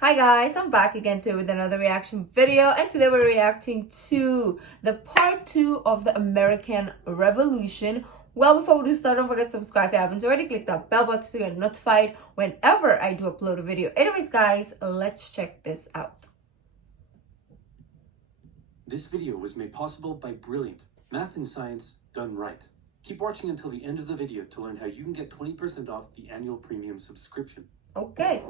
Hi guys, I'm back again today with another reaction video, and today we're reacting to the part 2 of the American Revolution. Well, before we do start, don't forget to subscribe if you haven't already. Click that bell button to get notified whenever I do upload a video. Anyways guys, let's check this out. This video was made possible by brilliant math and science done right. Keep watching until the end of the video to learn how you can get 20% off the annual premium subscription. Okay.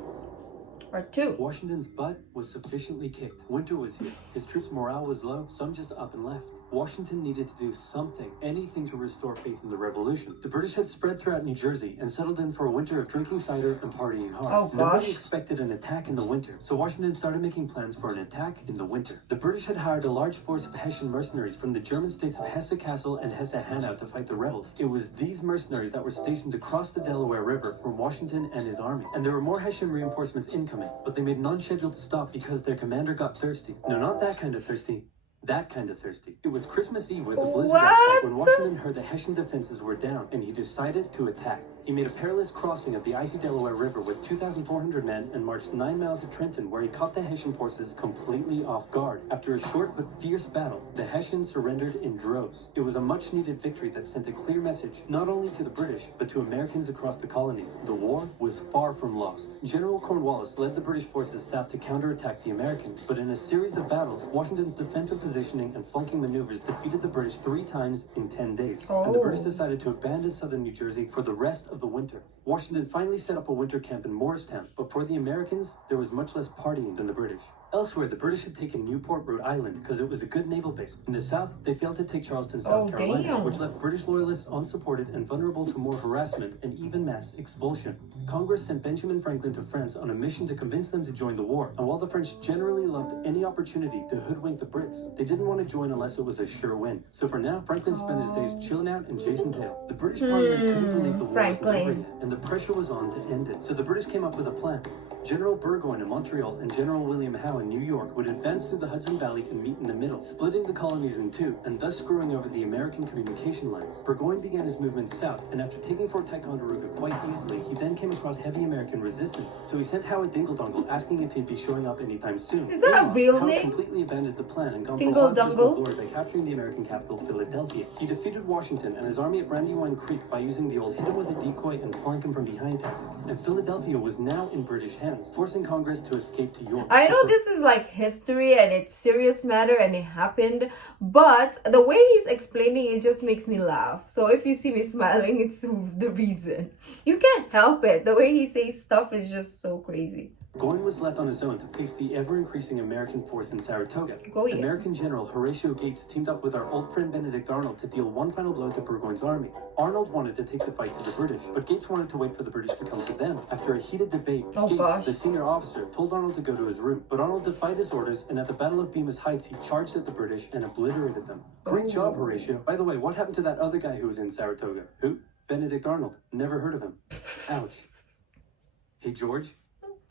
Part 2. Washington's butt was sufficiently kicked. Winter was here. His troops' morale was low, some just up and left. Washington needed to do something, anything to restore faith in the revolution. The British had spread throughout New Jersey and settled in for a winter of drinking cider and partying hard. Oh, gosh. Nobody expected an attack in the winter, so Washington started making plans for an attack in the winter. The British had hired a large force of Hessian mercenaries from the German states of Hesse-Kassel and Hesse-Hanau to fight the rebels. It was these mercenaries that were stationed across the Delaware River from Washington and his army. And there were more Hessian reinforcements incoming, but they made an unscheduled stop because their commander got thirsty. No, not that kind of thirsty. That kind of thirsty. It was Christmas Eve with a blizzard outside when Washington heard the Hessian defenses were down, and he decided to attack. He made a perilous crossing of the icy Delaware River with 2,400 men and marched 9 miles to Trenton, where he caught the Hessian forces completely off guard. After a short but fierce battle, the Hessians surrendered in droves. It was a much-needed victory that sent a clear message, not only to the British, but to Americans across the colonies. The war was far from lost. General Cornwallis led the British forces south to counterattack the Americans, but in a series of battles, Washington's defensive positioning and flanking maneuvers defeated the British 3 times in 10 days. And the British decided to abandon southern New Jersey for the rest of the winter. Washington finally set up a winter camp in Morristown, but for the Americans, there was much less partying than the British. Elsewhere, the British had taken Newport, Rhode Island, because it was a good naval base. In the south, they failed to take Charleston, South Carolina, which left British loyalists unsupported and vulnerable to more harassment and even mass expulsion. Congress sent Benjamin Franklin to France on a mission to convince them to join the war, and while the French generally loved any opportunity to hoodwink the Brits, they didn't want to join unless it was a sure win. So for now, Franklin spent his days chilling out in Jason Tail. The British Parliament couldn't believe the war was over yet, and the pressure was on to end it. So the British came up with a plan. General Burgoyne in Montreal and General William Howe in New York would advance through the Hudson Valley and meet in the middle, splitting the colonies in two, and thus screwing over the American communication lines. Burgoyne began his movement south, and after taking Fort Ticonderoga quite easily, he then came across heavy American resistance. So he sent Howe a Dingle-Dongle, asking if he'd be showing up anytime soon. Is that a real Howe name? completely abandoned the plan and gone for Dingle-Dongle? glory by capturing the American capital, Philadelphia. He defeated Washington and his army at Brandywine Creek by using the old hit him with a decoy and flank him from behind tactic. And Philadelphia was now in British hands, forcing Congress to escape to York. I know this is like history and it's serious matter and it happened, but the way he's explaining it just makes me laugh. So if you see me smiling, it's the reason. You can't help it. The way he says stuff is just so crazy. Burgoyne was left on his own to face the ever-increasing American force in Saratoga. Yeah. American General Horatio Gates teamed up with our old friend Benedict Arnold to deal one final blow to Burgoyne's army. Arnold wanted to take the fight to the British, but Gates wanted to wait for the British to come to them. After a heated debate, Gates, the senior officer, told Arnold to go to his room, but Arnold defied his orders, and at the Battle of Bemis Heights, he charged at the British and obliterated them. Great job, Horatio. By the way, what happened to that other guy who was in Saratoga? Who? Benedict Arnold. Never heard of him. Ouch. Hey, George,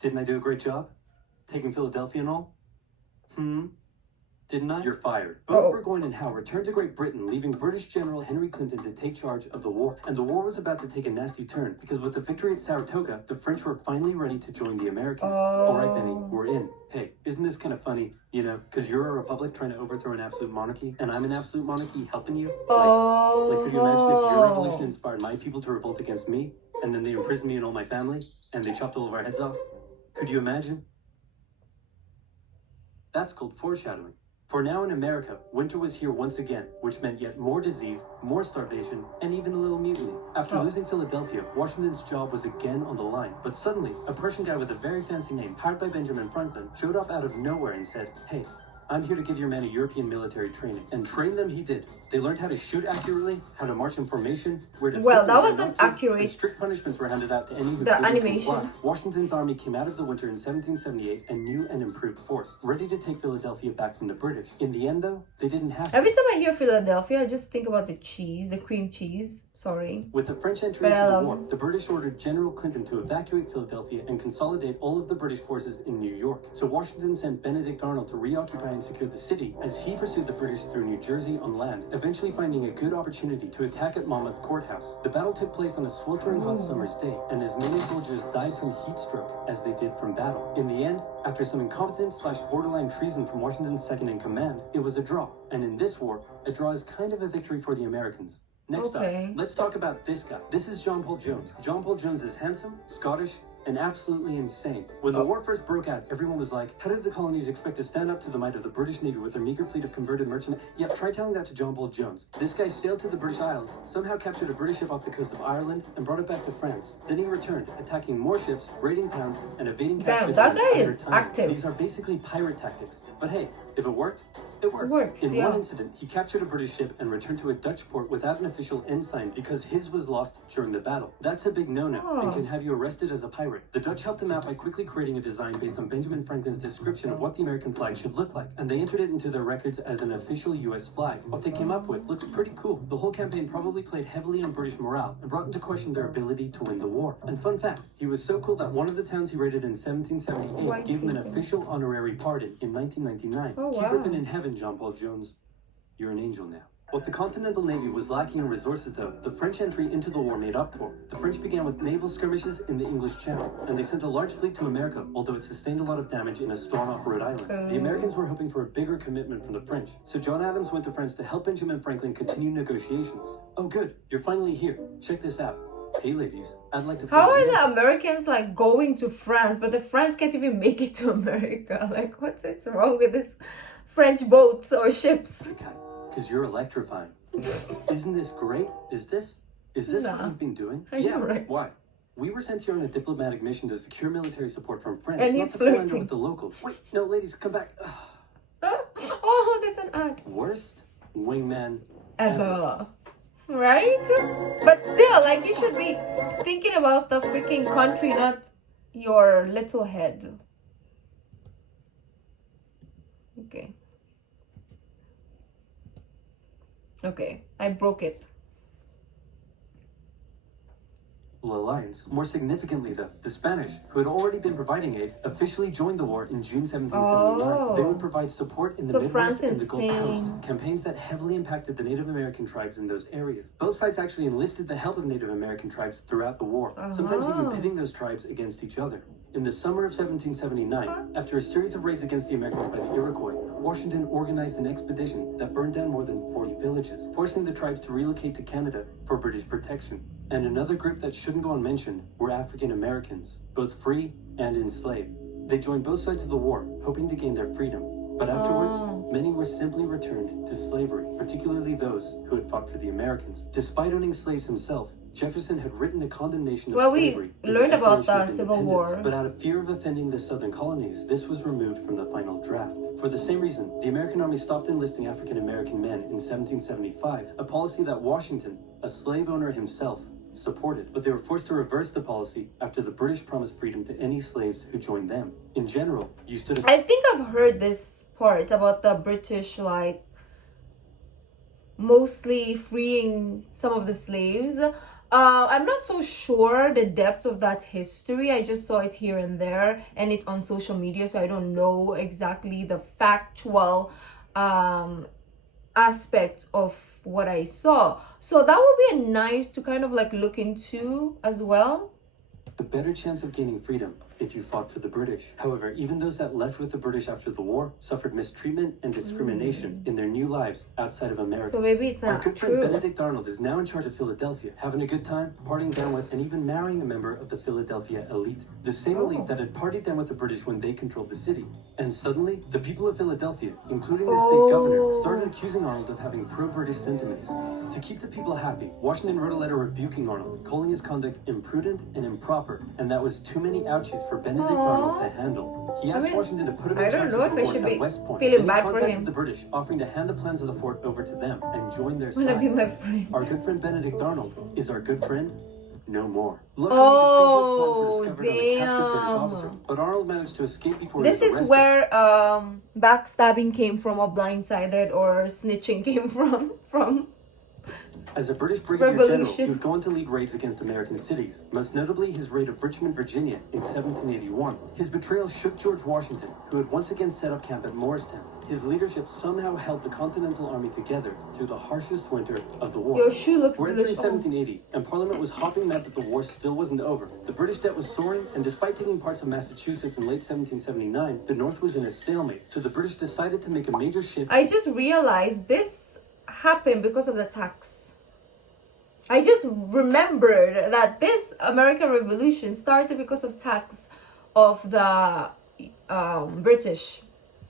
didn't I do a great job? Taking Philadelphia and all? Didn't I? You're fired. Both Burgoyne and Howe returned to Great Britain, leaving British General Henry Clinton to take charge of the war. And the war was about to take a nasty turn, because with the victory at Saratoga, the French were finally ready to join the Americans. All right, Benny, we're in. Hey, isn't this kind of funny? You know, because you're a republic trying to overthrow an absolute monarchy, and I'm an absolute monarchy helping you? Like, could you imagine if your revolution inspired my people to revolt against me, and then they imprisoned me and all my family, and they chopped all of our heads off? Could you imagine? That's called foreshadowing. For now in America, winter was here once again, which meant yet more disease, more starvation, and even a little mutiny. After losing Philadelphia, Washington's job was again on the line. But suddenly, a Prussian guy with a very fancy name, hired by Benjamin Franklin, showed up out of nowhere and said, "Hey, I'm here to give your men a European military training." And train them he did. They learned how to shoot accurately, how to march in formation, where to... Well, that wasn't accurate. Strict punishments were handed out to any who the animation. Washington's army came out of the winter in 1778 a new and improved force, ready to take Philadelphia back from the British. In the end, though, they didn't have to. Every time I hear Philadelphia, I just think about the cheese, the cream cheese. Sorry. With the French entry into the war, the British ordered General Clinton to evacuate Philadelphia and consolidate all of the British forces in New York. So Washington sent Benedict Arnold to reoccupy and secured the city as he pursued the British through New Jersey on land, eventually finding a good opportunity to attack at Monmouth Courthouse. The battle took place on a sweltering hot summer's day, and as many soldiers died from heat stroke as they did from battle. In the end, after some incompetence/borderline treason from Washington's second-in-command, it was a draw. And in this war, a draw is kind of a victory for the Americans. Next up, let's talk about this guy. This is John Paul Jones. John Paul Jones is handsome, Scottish, and absolutely insane. When the war first broke out, everyone was like, how did the colonies expect to stand up to the might of the British Navy with their meager fleet of converted merchantmen? Yep, try telling that to John Paul Jones. This guy sailed to the British Isles, somehow captured a British ship off the coast of Ireland, and brought it back to France. Then he returned, attacking more ships, raiding towns, and evading capture. Damn, that guy is active. These are basically pirate tactics. But hey, if it works, it works. In one incident, he captured a British ship and returned to a Dutch port without an official ensign because his was lost during the battle. That's a big no-no and can have you arrested as a pirate. The Dutch helped him out by quickly creating a design based on Benjamin Franklin's description of what the American flag should look like, and they entered it into their records as an official U.S. flag. What they came up with looks pretty cool. The whole campaign probably played heavily on British morale and brought into question their ability to win the war. And fun fact, he was so cool that one of the towns he raided in 1778 gave him an official honorary pardon in 1999. Keep ripping in heaven, John Paul Jones. You're an angel now. What the Continental Navy was lacking in resources, though, the French entry into the war made up for. The French began with naval skirmishes in the English Channel, and they sent a large fleet to America, although it sustained a lot of damage in a storm off Rhode Island. The Americans were hoping for a bigger commitment from the French, so John Adams went to France to help Benjamin Franklin continue negotiations. Oh good, you're finally here. Check this out. Hey ladies, I'd like to... How are the Americans like going to France, but the France can't even make it to America? Like, what's wrong with this French boats or ships? Because you're electrifying. Isn't this great? Is this what you've been doing? Yeah, right. Why? We were sent here on a diplomatic mission to secure military support from France, and he's flirting with the locals. Wait, no, ladies, come back. Oh, there's an ad. Worst wingman ever. Right? But still, like, you should be thinking about the freaking country, not your little head. Okay, I broke it. Alliance. More significantly, though, the Spanish, who had already been providing aid, officially joined the war in June 1779. They would provide support in the Midwest and the Gulf Coast, campaigns that heavily impacted the Native American tribes in those areas. Both sides actually enlisted the help of Native American tribes throughout the war, sometimes even pitting those tribes against each other. In the summer of 1779, after a series of raids against the Americans by the Iroquois, Washington organized an expedition that burned down more than 40 villages, forcing the tribes to relocate to Canada for British protection. And another group that shouldn't go unmentioned were African Americans, both free and enslaved. They joined both sides of the war, hoping to gain their freedom. But afterwards, many were simply returned to slavery, particularly those who had fought for the Americans. Despite owning slaves himself, Jefferson had written a condemnation of slavery. We learned about the Civil War. But out of fear of offending the southern colonies, this was removed from the final draft. For the same reason, the American Army stopped enlisting African American men in 1775, a policy that Washington, a slave owner himself, supported. But they were forced to reverse the policy after the British promised freedom to any slaves who joined them. In general, you stood... I think I've heard this part about the British, like, mostly freeing some of the slaves. I'm not so sure the depth of that history. I just saw it here and there, and it's on social media, so I don't know exactly the factual aspect of what I saw. So that would be nice to kind of like look into as well. The better chance of gaining freedom if you fought for the British. However, even those that left with the British after the war suffered mistreatment and discrimination in their new lives outside of America. So maybe it's not Our good true. friend Benedict Arnold is now in charge of Philadelphia, having a good time, partying down with, and even marrying a member of the Philadelphia elite. The same elite that had partied down with the British when they controlled the city. And suddenly, the people of Philadelphia, including the state governor, started accusing Arnold of having pro-British sentiments. To keep the people happy, Washington wrote a letter rebuking Arnold, calling his conduct imprudent and improper, and that was too many ouchies for Benedict Arnold to handle. He asked Washington to put him in charge of the fort at West Point. Feeling Then he bad for contacted him. the British, offering to hand the plans of the fort over to them and join their Wanna side. be my friend. Our good friend Benedict Arnold is our good friend no more. Oh, Luckily, the treasonous plans were discovered on a captured British officer, but Arnold managed to escape before he was This arrested. is where backstabbing came from, or blindsided, or snitching came from As a British brigadier general, Revolution. he would go on to lead raids against American cities, most notably his raid of Richmond, Virginia in 1781. His betrayal shook George Washington, who had once again set up camp at Morristown. His leadership somehow held the Continental Army together through the harshest winter of the war. Your shoe looks We're entering delicious. 1780, and Parliament was hopping mad that the war still wasn't over. The British debt was soaring, and despite taking parts of Massachusetts in late 1779, the North was in a stalemate, so the British decided to make a major shift. I just realized this happened because of the tax. I just remembered that this American Revolution started because of tax of the British.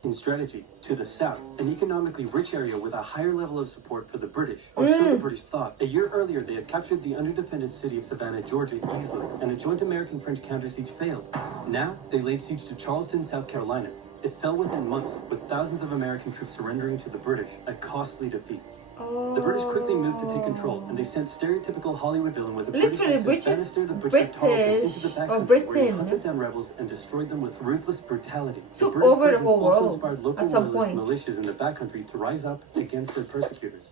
In strategy, to the south, an economically rich area with a higher level of support for the British, or so the British thought. A year earlier, they had captured the underdefended city of Savannah, Georgia, easily, and a joint American-French counter-siege failed. Now, they laid siege to Charleston, South Carolina. It fell within months, with thousands of American troops surrendering to the British, a costly defeat. The British quickly moved to take control, and they sent stereotypical Hollywood villain with a Literally, British accent, Bannister the Butcher Tarleton, into the backcountry, where he Britain hunted down rebels and destroyed them with ruthless brutality. took British over the presence whole also world inspired local at some loyalist point. militias in the backcountry to rise up against their persecutors.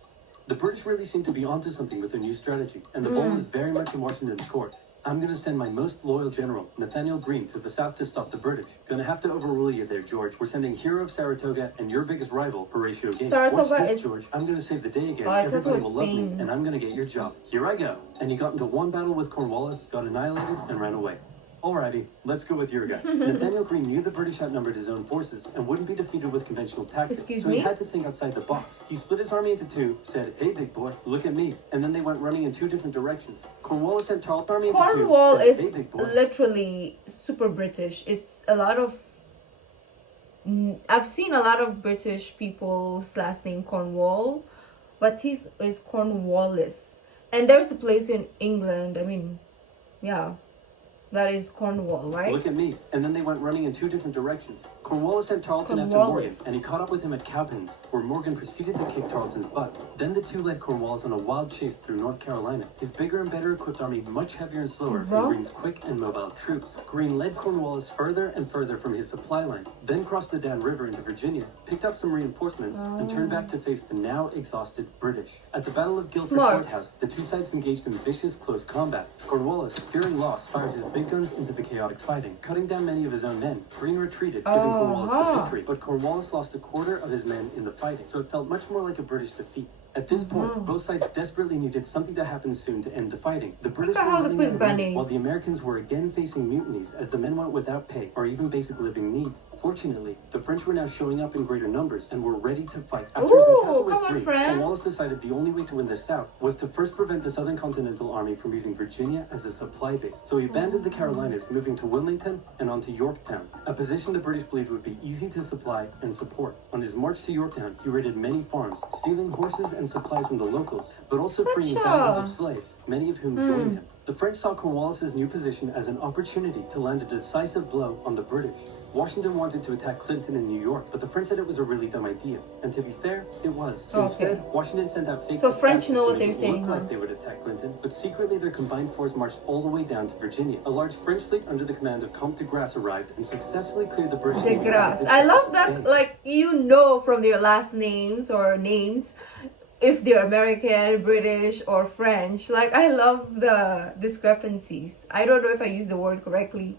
The British really seemed to be onto something with their new strategy, and the ball was very much in Washington's court. I'm going to send my most loyal general, Nathaniel Greene, to the south to stop the British. Gonna have to overrule you there, George. We're sending hero of Saratoga and your biggest rival, Horatio Gaines. Saratoga Watch this, is- George. I'm gonna save the day again. Oh, I thought it Everybody was will love me, Spain. and I'm gonna get your job. Here I go. And he got into one battle with Cornwallis, got annihilated, and ran away. Alrighty, let's go with your guy. Nathaniel Greene knew the British outnumbered his own forces and wouldn't be defeated with conventional tactics, Excuse so he me? had to think outside the box. He split his army into two, said, "Hey, big boy, look at me," and then they went running in two different directions. Cornwallis sent Tarleton's army into Cornwall two, said, is "Hey, big boy." literally super British. It's a lot of. I've seen a lot of British people's last name Cornwall, but his is Cornwallis. And there's a place in England. I mean, yeah, that is Cornwall, right? Look at me. And then they went running in two different directions. Cornwallis sent Tarleton after Morgan, Cornwallis. and he caught up with him at Cowpens, where Morgan proceeded to kick Tarleton's butt. Then the two led Cornwallis on a wild chase through North Carolina. His bigger and better equipped army much heavier and slower than Bro. Greene's quick and mobile troops. Greene led Cornwallis further and further from his supply line, then crossed the Dan River into Virginia, picked up some reinforcements, and turned back to face the now exhausted British. At the Battle of Guilford Smart. Courthouse, the two sides engaged in vicious close combat. Cornwallis, fearing loss, fired his big guns into the chaotic fighting, cutting down many of his own men. Greene retreated, giving Cornwallis the victory, but Cornwallis lost a quarter of his men in the fighting, so it felt much more like a British defeat. At this point, both sides desperately needed something to happen soon to end the fighting. The British at were how they running put out of money, band-aids. while the Americans were again facing mutinies as the men went without pay or even basic living needs. Fortunately, the French were now showing up in greater numbers and were ready to fight. After his Ooh, encounter with come on, Greene, France. Cornwallis decided the only way to win the South was to first prevent the Southern Continental Army from using Virginia as a supply base. So he abandoned the Carolinas, moving to Wilmington and on to Yorktown, a position the British believed would be easy to supply and support. On his march to Yorktown, he raided many farms, stealing horses and supplies from the locals, but also freeing Such a- thousands of slaves, many of whom joined him. The French saw Cornwallis's new position as an opportunity to land a decisive blow on the British. Washington wanted to attack Clinton in New York, but the French said it was a really dumb idea. And to be fair, it was. Okay. Instead, Washington sent out fake So French dispatches know to what make they're it saying, look huh? like they would attack Clinton, but secretly their combined force marched all the way down to Virginia. A large French fleet under the command of Comte de Grasse arrived and successfully cleared the British De Navy of Grasse. the I Chesapeake love that, Bay. like, you know from their last names or names if they're American, British, or French. Like, I love the discrepancies. I don't know if I use the word correctly.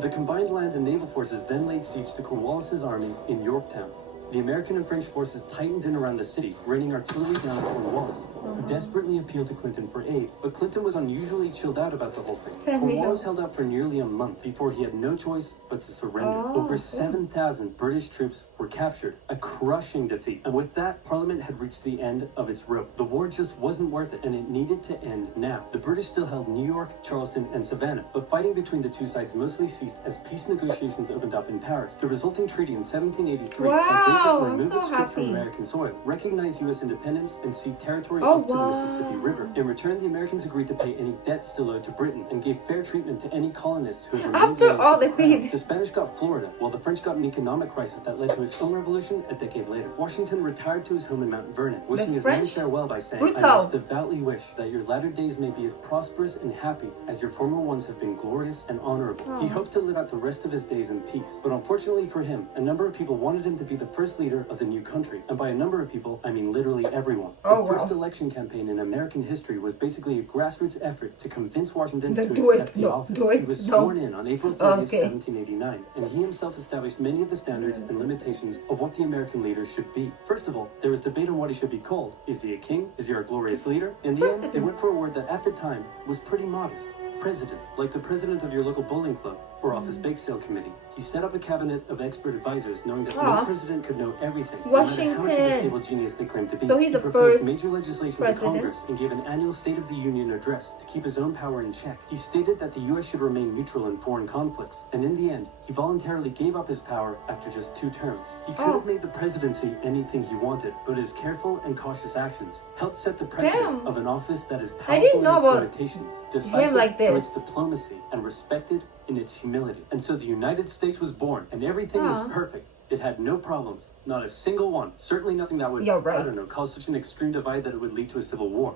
The combined land and naval forces then laid siege to Cornwallis's army in Yorktown. The American and French forces tightened in around the city, raining artillery down on Cornwallis, who desperately appealed to Clinton for aid. But Clinton was unusually chilled out about the whole thing. Send me Cornwallis help. held out for nearly a month before he had no choice but to surrender. Oh, Over good. 7,000 British troops were captured, a crushing defeat. And with that, Parliament had reached the end of its rope. The war just wasn't worth it, and it needed to end now. The British still held New York, Charleston, and Savannah, but fighting between the two sides mostly ceased as peace negotiations opened up in Paris. The resulting treaty in 1783 Wow, said Britain I'm remove so its troops from happy. American soil, recognize U.S. independence, and cede territory Oh, up to the wow. Mississippi River. In return, the Americans agreed to pay any debt still owed to Britain and gave fair treatment to any colonists who had remained After loyal to all the they crown. paid. The Spanish got Florida, while the French got an economic crisis that led to a its own revolution a decade later. Washington retired to his home in Mount Vernon, wishing his men French farewell by saying, brutal. I most devoutly wish that your latter days may be as prosperous and happy as your former ones have been glorious and honorable. He hoped to live out the rest of his days in peace. But unfortunately for him, a number of people wanted him to be the first leader of the new country. And by a number of people, I mean literally everyone. The first election campaign in American history was basically a grassroots effort to convince Washington to accept the office. He was sworn in on April 30th, 1789, and he himself established many of the standards and limitations of what the American leader should be. First of all, there was debate on what he should be called. Is he a king? Is he a glorious leader? In the end, they went for a word that at the time was pretty modest. President, like the president of your local bowling club or office bake sale committee. He set up a cabinet of expert advisors, knowing that no president could know everything, Washington. no matter how much of a stable genius they claimed to be. So he's he the proposed first major legislation to Congress and gave an annual State of the Union address to keep his own power in check. He stated that the U.S. should remain neutral in foreign conflicts, and in the end, he voluntarily gave up his power after just 2 terms. He could have made the presidency anything he wanted, but his careful and cautious actions helped set the precedent of an office that is powerful in its limitations, decisive through its diplomacy, and respected in its humility. And so the United States was born, and everything was perfect. It had no problems, not a single one. Certainly nothing that would, I don't know, cause such an extreme divide that it would lead to a civil war.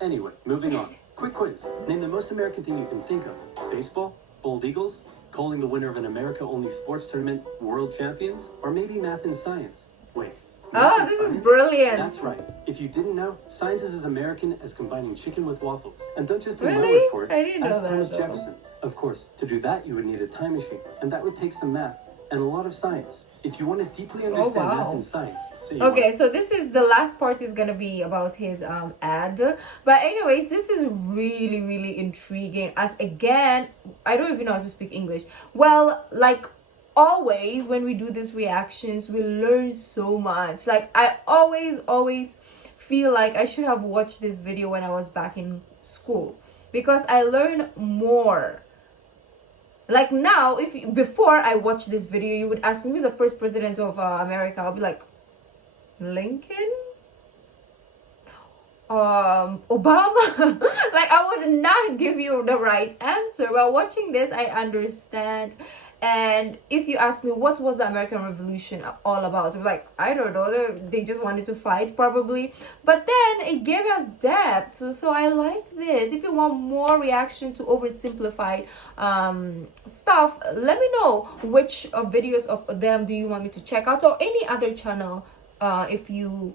Anyway, moving on. Quick quiz. Name the most American thing you can think of. Baseball? Bald Eagles? Calling the winner of an America-only sports tournament world champions? Or maybe math and science? Wait. Oh, this is brilliant. That's right. If you didn't know, science is as American as combining chicken with waffles. And don't just take my Really? word for it. I didn't know Ask that, Thomas though. Jefferson. Of course, to do that, you would need a time machine. And that would take some math and a lot of science. If you want to deeply understand math and science, okay, so this is the last part is gonna be about his ad. But anyways, this is really intriguing. As again, I don't even know how to speak English. Well, like always when we do these reactions, we learn so much. Like I always feel like I should have watched this video when I was back in school, because I learn more. Like now, before I watch this video, you would ask me who's the first president of America, I'll be like, Lincoln, Obama. Like I would not give you the right answer. While watching this, I understand. And if you ask me what was the American Revolution all about, I'm like, I don't know, they just wanted to fight probably. But then it gave us depth, so I like this. If you want more reaction to oversimplified stuff, let me know which videos of them do you want me to check out, or any other channel if you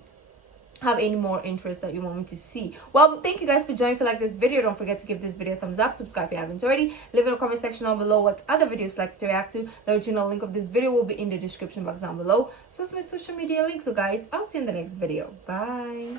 have any more interest that you want me to see. Well, thank you guys for joining. If you like this video, don't forget to give this video a thumbs up, subscribe if you haven't already, leave in the comment section down below what other videos you'd like to react to. The original link of this video will be in the description box down below, so it's my social media link. So guys, I'll see you in the next video. Bye.